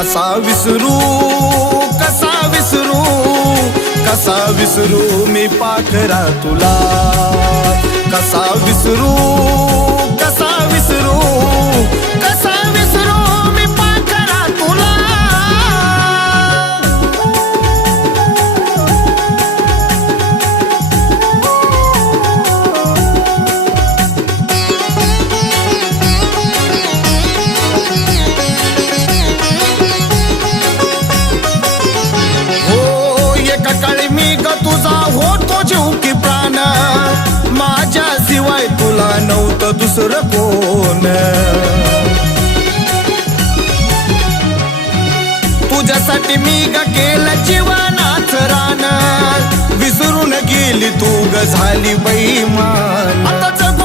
कसा विसरू कसा विसरू कसा विसरू मी पाखरा तुला कसा विसरू कसा विसरू कसा विसरू मी पाखरा तुला तुझा होतो जीव की प्राण माझ्या शिवाय तुला नव्हतं दुसरं कोण तुझ्यासाठी मी ग केलं जीवनाचं रान विसरून गेली तू ग झाली बेईमान आता